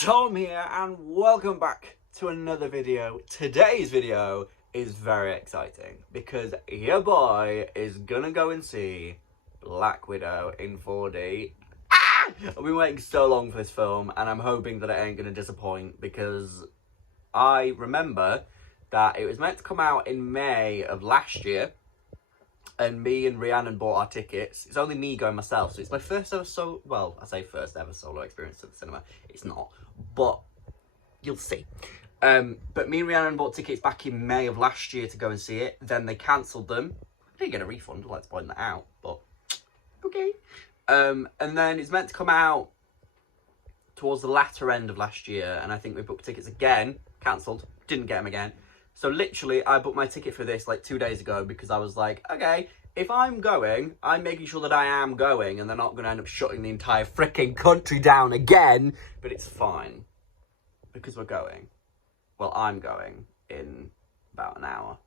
Tom here, and welcome back to another video. Today's video is very exciting because your boy is gonna go and see Black Widow in 4D. I've been waiting so long for this film, and I'm hoping that it ain't gonna disappoint, because I remember that it was meant to come out in May of last year, and me and Rhiannon bought our tickets. It's only me going myself, so it's my first ever I say first ever solo experience at the cinema. It's not, but you'll see. But me and Rhiannon bought tickets back in May of last year to go and see it. Then they cancelled them. I didn't get a refund, let's point that out, but okay. And then it's meant to come out towards the latter end of last year, and I think we booked tickets again, cancelled, didn't get them again. So literally, I booked my ticket for this like 2 days ago because I was like, okay, if I'm going, I'm making sure that I am going, and they're not going to end up shutting the entire freaking country down again. But it's fine, because we're going. Well, I'm going in about an hour.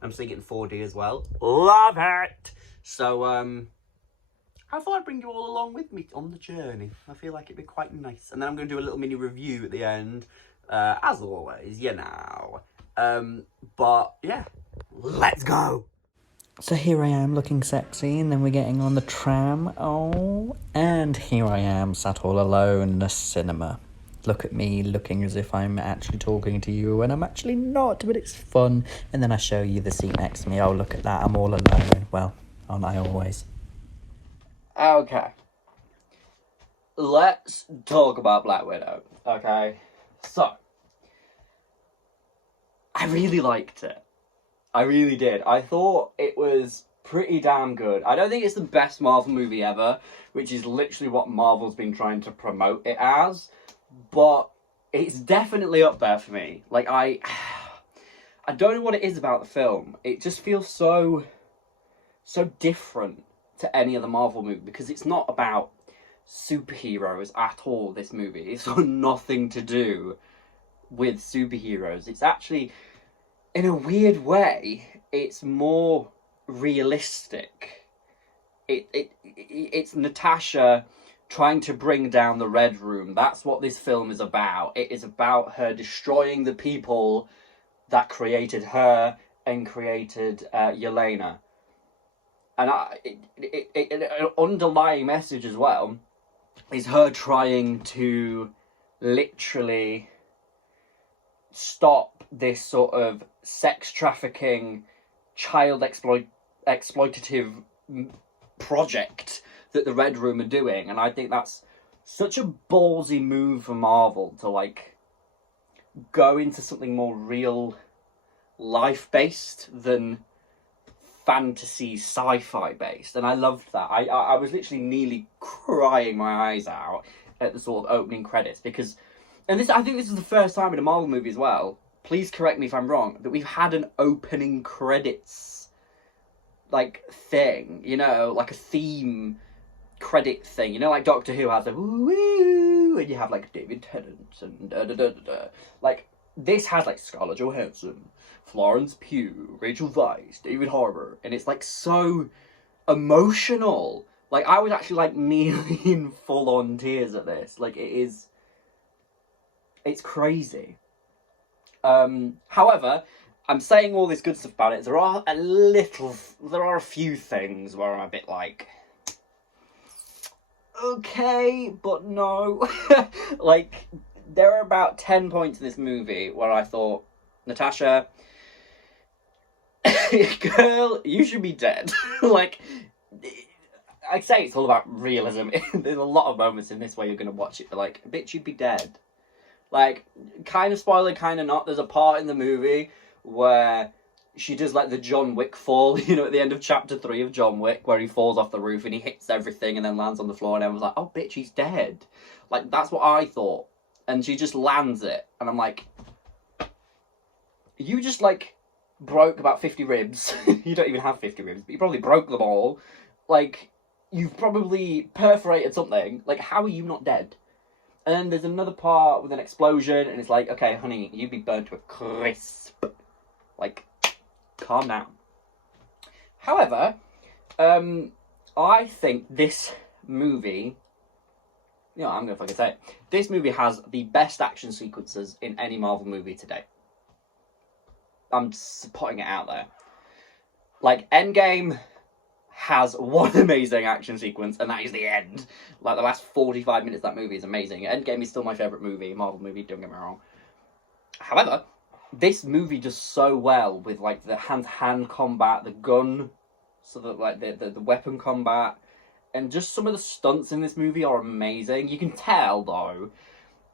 I'm seeing it in 4D as well. Love it! So, I thought I'd bring you all along with me on the journey. I feel like it'd be quite nice. And then I'm going to do a little mini review at the end, as always, you know. But yeah, let's go. So here I am looking sexy, and then we're getting on the tram. Oh, and here I am sat all alone in a cinema. Look at me looking as if I'm actually talking to you, and I'm actually not, but it's fun. And then I show you the seat next to me. Oh, look at that, I'm all alone. Well, aren't I always? Okay. Let's talk about Black Widow, okay? So, I really liked it. I really did. I thought it was pretty damn good. I don't think it's the best Marvel movie ever, which is literally what Marvel's been trying to promote it as, but it's definitely up there for me. Like, I don't know what it is about the film. It just feels so different to any other Marvel movie, because it's not about superheroes at all, this movie. It's got nothing to do with superheroes. It's actually, in a weird way, it's more realistic. It's Natasha trying to bring down the Red Room. That's what this film is about. It is about her destroying the people that created her and created Yelena. And an underlying message as well is her trying to literally stop this sort of sex trafficking, child exploitative project that the Red Room are doing. And I think that's such a ballsy move for Marvel to, like, go into something more real life based than fantasy sci-fi based. And I loved that. I was literally nearly crying my eyes out at the sort of opening credits, because, and I think this is the first time in a Marvel movie as well, please correct me if I'm wrong, that we've had an opening credits, like, thing, you know, like a theme credit thing, you know, like Doctor Who has a woo, and you have, like, David Tennant and da-da-da-da-da. Like, this has, like, Scarlett Johansson, Florence Pugh, Rachel Weisz, David Harbour, and it's, like, so emotional. Like, I was actually, like, nearly in full-on tears at this. Like, it's crazy. However, I'm saying all this good stuff about it. There are a few things where I'm a bit like, okay, but no. Like, there are about 10 points in this movie where I thought, Natasha, girl, you should be dead. Like, I say it's all about realism. There's a lot of moments in this where you're going to watch it, but like, bitch, you'd be dead. Like, kind of spoiler, kind of not. There's a part in the movie where she does, like, the John Wick fall, you know, at the end of chapter 3 of John Wick, where he falls off the roof and he hits everything and then lands on the floor, and everyone's like, oh, bitch, he's dead. Like, that's what I thought. And she just lands it, and I'm like, you just, like, broke about 50 ribs. You don't even have 50 ribs, but you probably broke them all. Like, you've probably perforated something. Like, how are you not dead? And then there's another part with an explosion, and it's like, okay, honey, you'd be burnt to a crisp. Like, calm down. However, I think this movie You know, I'm gonna fucking say it. This movie has the best action sequences in any Marvel movie to date. I'm just putting it out there. Like, Endgame has one amazing action sequence, and that is the end. Like, the last 45 minutes of that movie is amazing. Endgame is still my favourite movie, Marvel movie, don't get me wrong. However, this movie does so well with, like, the hand-to-hand combat, the gun, so that, like, the weapon combat, and just some of the stunts in this movie are amazing. You can tell, though,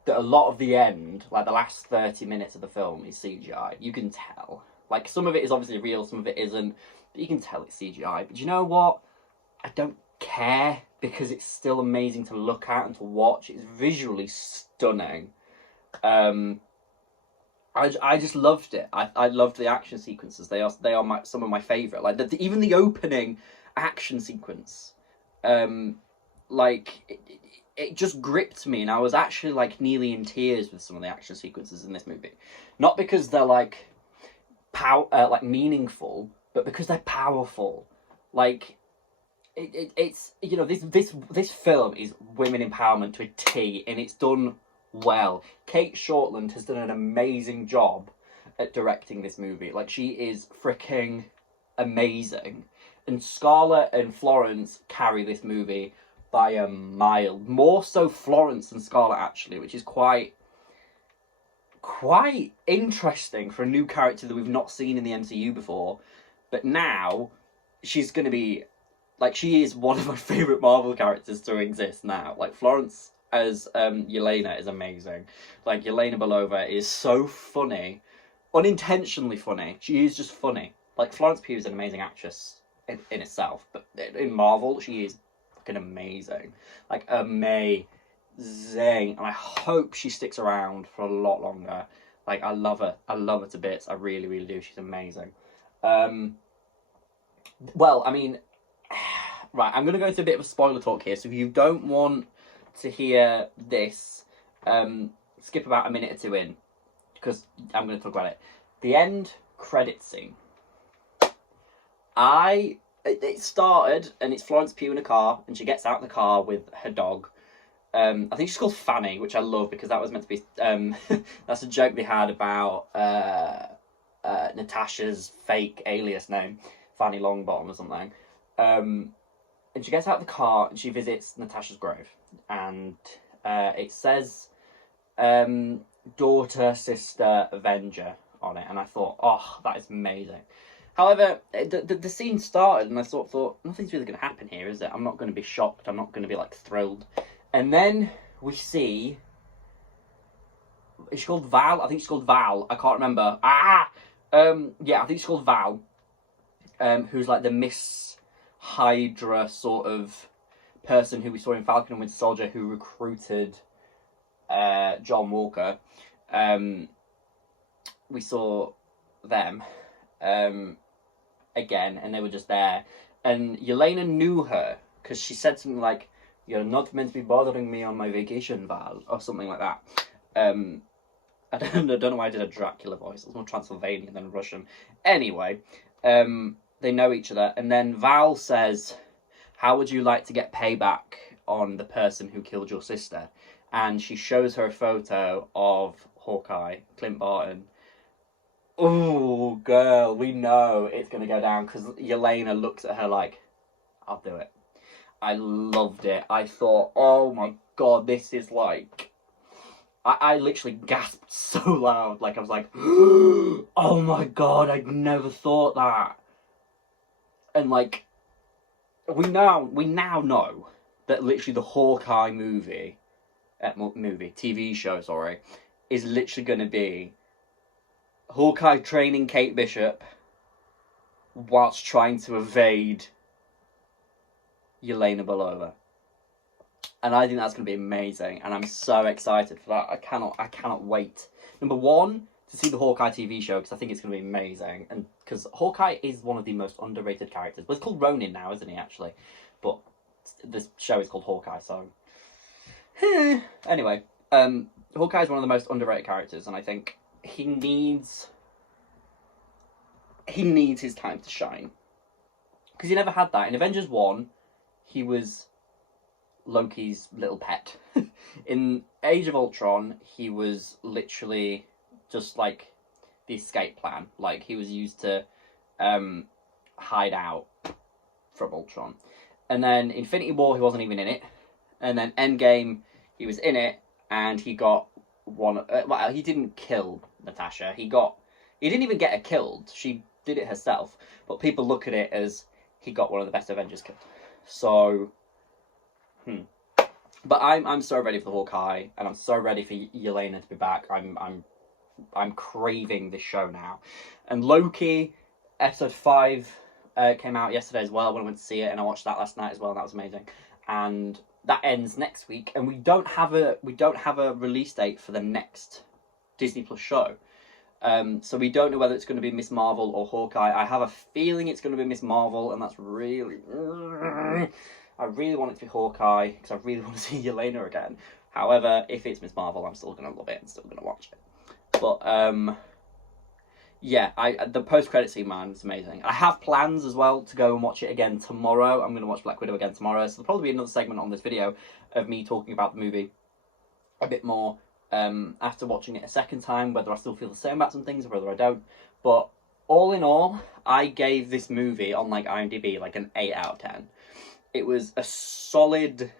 that a lot of the end, like the last 30 minutes of the film, is CGI. You can tell. Like, some of it is obviously real, some of it isn't, but you can tell it's CGI. But you know what? I don't care, because it's still amazing to look at and to watch. It's visually stunning. I just loved it. I loved the action sequences. They are some of my favourite. Like, even the opening action sequence, like, it just gripped me, and I was actually, like, nearly in tears with some of the action sequences in this movie. Not because they're, like, meaningful, but because they're powerful. Like, it's, you know, this film is women empowerment to a T, and it's done well. Kate Shortland has done an amazing job at directing this movie. Like, she is freaking amazing. And Scarlett and Florence carry this movie by a mile. More so Florence than Scarlett, actually, which is quite interesting for a new character that we've not seen in the MCU before. But now, she's going to be, like, she is one of my favourite Marvel characters to exist now. Like, Florence as Yelena is amazing. Like, Yelena Belova is so funny. Unintentionally funny. She is just funny. Like, Florence Pugh is an amazing actress in itself. But in Marvel, she is fucking amazing. Like, amazing. And I hope she sticks around for a lot longer. Like, I love her. I love her to bits. I really, really do. She's amazing. Well, I mean, right, I'm going to go into a bit of a spoiler talk here. So if you don't want to hear this, skip about a minute or two in, because I'm going to talk about it. The end credit scene. It started, and it's Florence Pugh in a car, and she gets out in the car with her dog. I think she's called Fanny, which I love, because that was meant to be, that's a joke they had about Natasha's fake alias name, Fanny Longbottom or something. And she gets out of the car, and she visits Natasha's grave, and it says daughter, sister, Avenger on it, and I thought, oh, that is amazing. However, the scene started, and I sort of thought, nothing's really going to happen here, is it? I'm not going to be shocked. I'm not going to be, like, thrilled. And then we see... Is she called Val? I think she's called Val. I can't remember. Yeah, I think she's called Val. Who's, like, the Miss Hydra sort of person who we saw in Falcon and Winter Soldier, who recruited John Walker. We saw them. Again, and they were just there, and Yelena knew her because she said something like, "You're not meant to be bothering me on my vacation, Val," or something like that. I don't know why I did a Dracula voice. It was more Transylvanian than Russian. Anyway, they know each other, and then Val says, "How would you like to get payback on the person who killed your sister?" And she shows her a photo of Hawkeye, Clint Barton. Oh, girl, we know it's going to go down, because Yelena looks at her like, I'll do it. I loved it. I thought, oh my god, this is like... I literally gasped so loud. Like, I was like, oh my god, I'd never thought that. And, like, we now know that literally the Hawkeye TV show, sorry, is literally going to be Hawkeye training Kate Bishop whilst trying to evade Yelena Belova. And I think that's going to be amazing, and I'm so excited for that. I cannot wait. Number one, to see the Hawkeye TV show, because I think it's going to be amazing, and because Hawkeye is one of the most underrated characters. Well, it's called Ronin now, isn't he, actually? But this show is called Hawkeye, so... Anyway, Hawkeye is one of the most underrated characters, and I think he needs his time to shine. Because he never had that. In Avengers 1, he was Loki's little pet. In Age of Ultron, he was literally just like the escape plan. Like, he was used to hide out from Ultron. And then Infinity War, he wasn't even in it. And then Endgame, he was in it, and he got one. Well, he didn't kill Natasha. He didn't even get her killed. She did it herself. But people look at it as he got one of the best Avengers killed. So, But I'm so ready for the Hawkeye, and I'm so ready for Yelena to be back. I'm craving this show now. And Loki, episode 5 came out yesterday as well when I went to see it, and I watched that last night as well, and that was amazing. And that ends next week, and we don't have a release date for the next Disney Plus show. So we don't know whether it's going to be Miss Marvel or Hawkeye. I have a feeling it's going to be Miss Marvel, and that's really... I really want it to be Hawkeye, because I really want to see Yelena again. However, if it's Miss Marvel, I'm still going to love it and still going to watch it. But, yeah, the post-credit scene, man, it's amazing. I have plans as well to go and watch it again tomorrow. I'm going to watch Black Widow again tomorrow, so there'll probably be another segment on this video of me talking about the movie a bit more after watching it a second time, whether I still feel the same about some things or whether I don't. But all in all, I gave this movie on like IMDb like an 8 out of 10. It was a solid...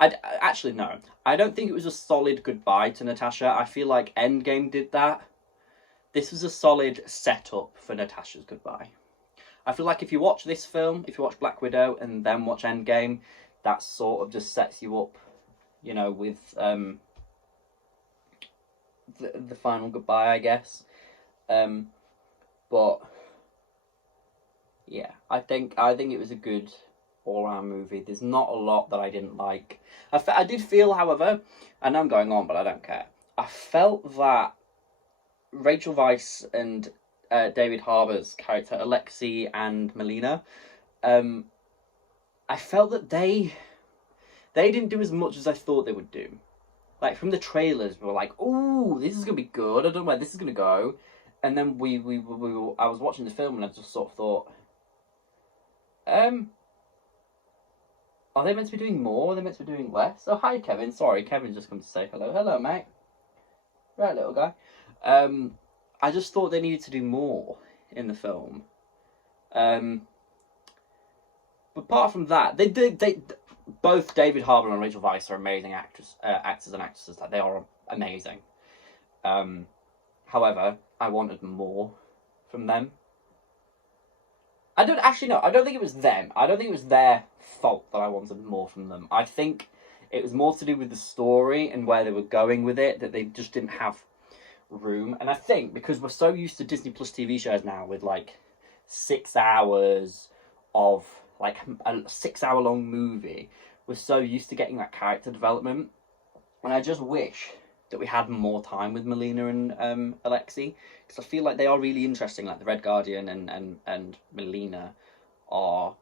Actually, no. I don't think it was a solid goodbye to Natasha. I feel like Endgame did that. This was a solid setup for Natasha's goodbye. I feel like if you watch this film, if you watch Black Widow and then watch Endgame, that sort of just sets you up, you know, with the final goodbye, I guess. But yeah, I think it was a good all-round movie. There's not a lot that I didn't like. I did feel, however, I know I'm going on, but I don't care. I felt that Rachel Weisz and David Harbour's character, Alexei and Melina, I felt that they didn't do as much as I thought they would do. Like, from the trailers, we were like, "Ooh, this is gonna be good. I don't know where this is gonna go." And then I was watching the film and I just sort of thought, are they meant to be doing more? Are they meant to be doing less? Oh, hi, Kevin. Sorry, Kevin's just come to say hello. Hello, mate. Right, little guy. I just thought they needed to do more in the film. But apart from that, they both David Harbour and Rachel Weisz are amazing actors and actresses. Like, they are amazing. However, I wanted more from them. I don't think it was them. I don't think it was their fault that I wanted more from them. I think it was more to do with the story and where they were going with it, that they just didn't have room. And I think because we're so used to Disney Plus TV shows now with like 6 hours of like a 6 hour long movie, we're so used to getting that character development. And I just wish that we had more time with Melina and Alexei, because I feel like they are really interesting. Like the Red Guardian and Melina are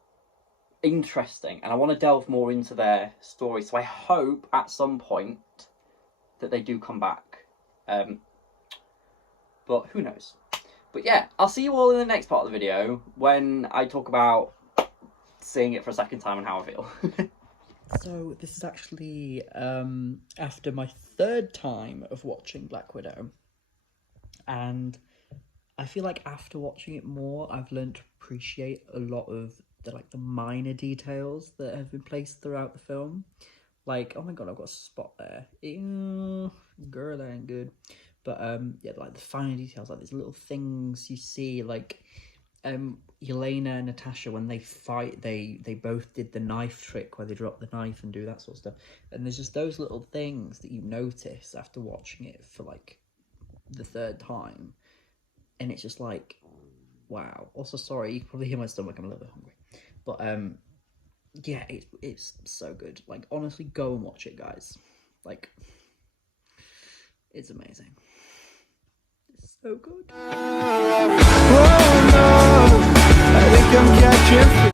interesting, and I want to delve more into their story. So I hope at some point that they do come back. But who knows? But yeah, I'll see you all in the next part of the video when I talk about seeing it for a second time and how I feel. So this is actually after my 3rd time of watching Black Widow, and I feel like after watching it more, I've learned to appreciate a lot of the minor details that have been placed throughout the film. Like, oh my god, I've got a spot there. Ew, girl, that ain't good. But yeah, like the finer details, like these little things you see, like Yelena and Natasha, when they fight, they both did the knife trick where they drop the knife and do that sort of stuff. And there's just those little things that you notice after watching it for like the 3rd time, and it's just like, wow. Also, sorry, you can probably hear my stomach, I'm a little bit hungry. But yeah, it's so good. Like, honestly, go and watch it, guys. Like, it's amazing. It's so good.